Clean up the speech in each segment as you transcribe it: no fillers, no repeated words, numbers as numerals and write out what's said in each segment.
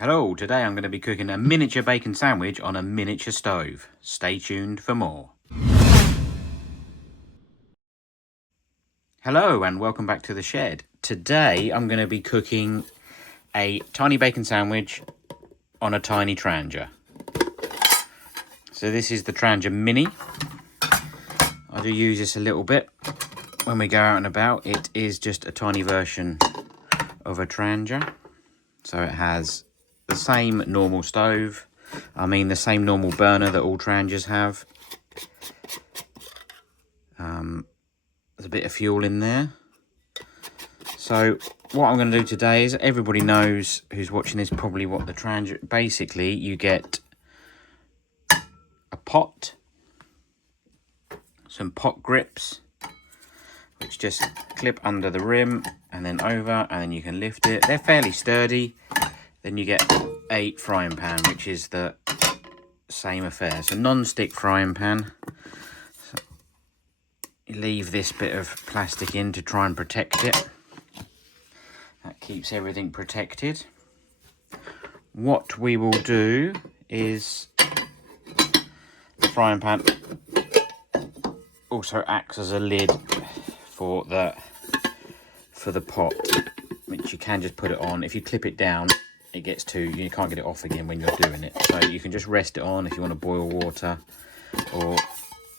Hello, today I'm going to be cooking a miniature bacon sandwich on a miniature stove. Stay tuned for more. Hello and welcome back to the shed. Today I'm going to be cooking a tiny bacon sandwich on a tiny Trangia. So this is the Trangia Mini. I do use this a little bit when we go out and about. It is just a tiny version of a Trangia. So it has the same normal stove. The same normal burner that all Trangias have. There's a bit of fuel in there. So what I'm going to do today is, everybody knows who's watching this probably what the Trangia, basically you get a pot, some pot grips, which just clip under the rim and then over, and then you can lift it. They're fairly sturdy. Then you get a frying pan, which is the same affair. So non-stick frying pan. So you leave this bit of plastic in to try and protect it. That keeps everything protected. What we will do is, the frying pan also acts as a lid for the pot, which you can just put it on. If you clip it down, it gets you can't get it off again when you're doing it. So you can just rest it on if you want to boil water, or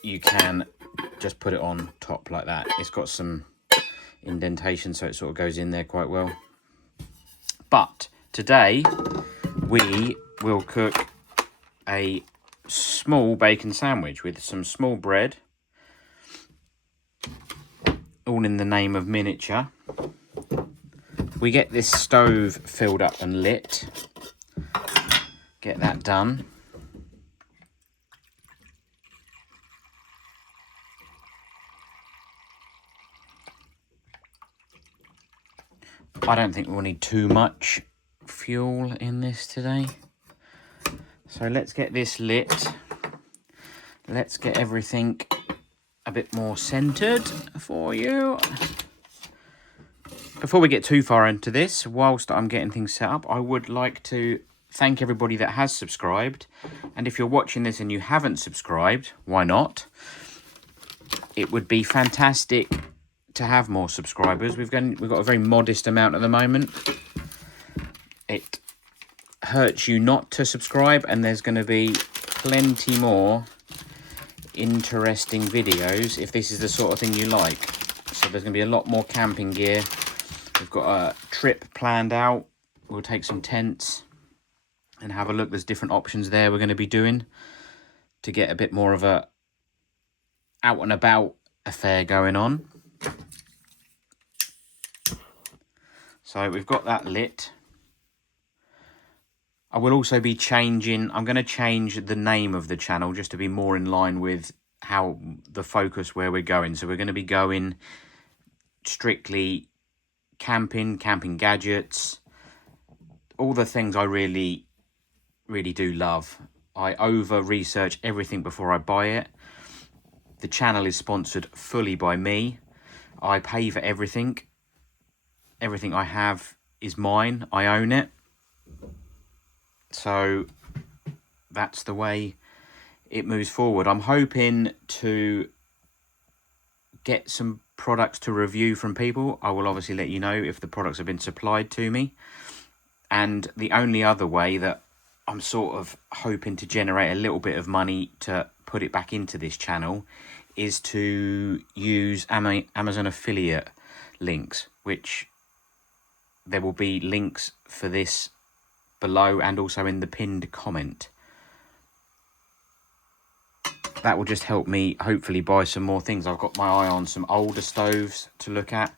you can just put it on top like that. It's got some indentation, so it sort of goes in there quite well. But today we will cook a small bacon sandwich with some small bread, all in the name of miniature. We get this stove filled up and lit. Get that done. I don't think we'll need too much fuel in this today. So let's get this lit. Let's get everything a bit more centered for you. Before we get too far into this, whilst I'm getting things set up, I would like to thank everybody that has subscribed. And if you're watching this and you haven't subscribed, why not? It would be fantastic to have more subscribers. We've got a very modest amount at the moment. It hurts you not to subscribe, and there's going to be plenty more interesting videos if this is the sort of thing you like. So there's going to be a lot more camping gear. We've got a trip planned out. We'll take some tents and have a look. There's different options there we're going to be doing to get a bit more of a out and about affair going on. So we've got that lit. I will also be changing, I'm going to change the name of the channel just to be more in line with how the focus where we're going. So we're going to be going strictly camping gadgets, all the things I really do love. I over research everything before I buy it. The channel is sponsored fully by me. I pay for everything. Everything I have is mine. I own it. So that's the way it moves forward. I'm hoping to get some products to review from people. I will obviously let you know if the products have been supplied to me. And the only other way that I'm sort of hoping to generate a little bit of money to put it back into this channel is to use Amazon affiliate links, which there will be links for this below and also in the pinned comment. That will just help me hopefully buy some more things. I've got my eye on some older stoves to look at.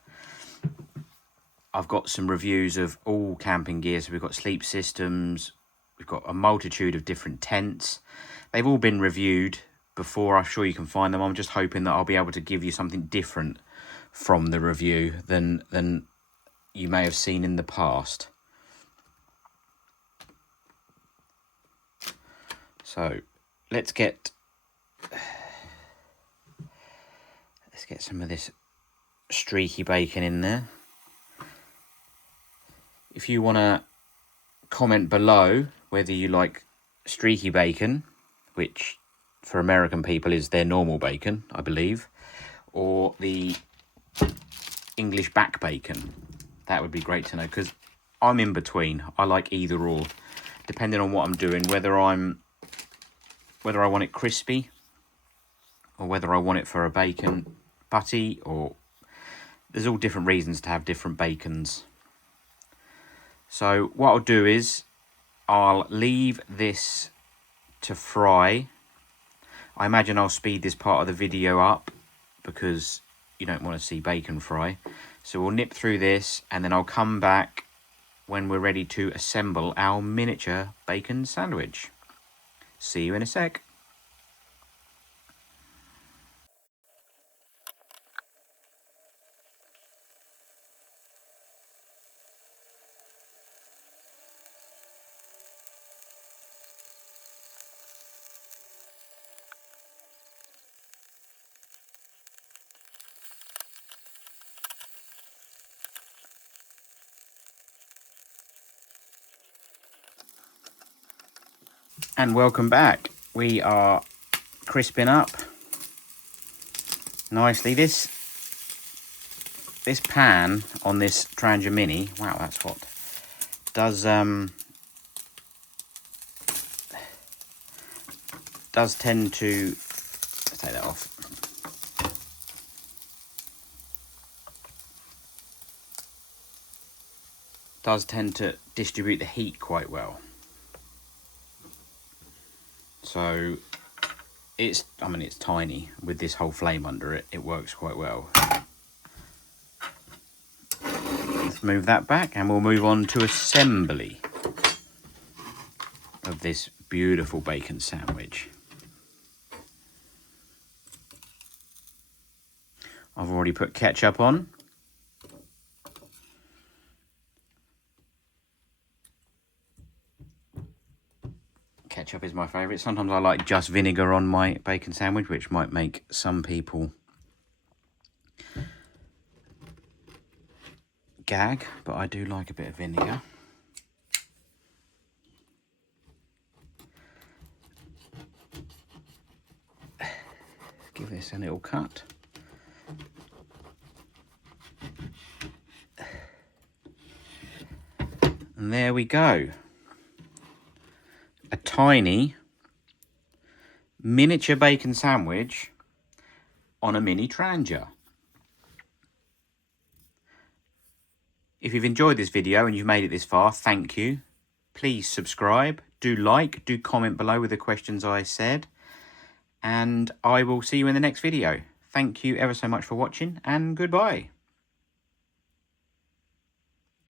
I've got some reviews of all camping gear. So we've got sleep systems. We've got a multitude of different tents. They've all been reviewed before. I'm sure you can find them. I'm just hoping that I'll be able to give you something different from the review than you may have seen in the past. So let's get some of this streaky bacon in there. If you want to comment below whether you like streaky bacon, which for American people is their normal bacon, I believe, or the English back bacon. That would be great to know, because I'm in between. I like either or, depending on what I'm doing, whether I want it crispy or whether I want it for a bacon butty, or there's all different reasons to have different bacons. So what I'll do is I'll leave this to fry. I imagine I'll speed this part of the video up because you don't want to see bacon fry. So we'll nip through this and then I'll come back when we're ready to assemble our miniature bacon sandwich. See you in a sec. And welcome back. We are crisping up nicely. This pan on this Trangia Mini, wow, that's hot, does tend to, let's take that off. Does tend to distribute the heat quite well. So it's tiny. With this whole flame under it, it works quite well. Let's move that back and we'll move on to assembly of this beautiful bacon sandwich. I've already put ketchup on. Ketchup is my favourite. Sometimes I like just vinegar on my bacon sandwich, which might make some people gag, but I do like a bit of vinegar. Give this a little cut. And there we go. A tiny miniature bacon sandwich on a mini Trangia. If you've enjoyed this video and you've made it this far, thank you. Please subscribe, do like, do comment below with the questions I said, and I will see you in the next video. Thank you ever so much for watching, and goodbye.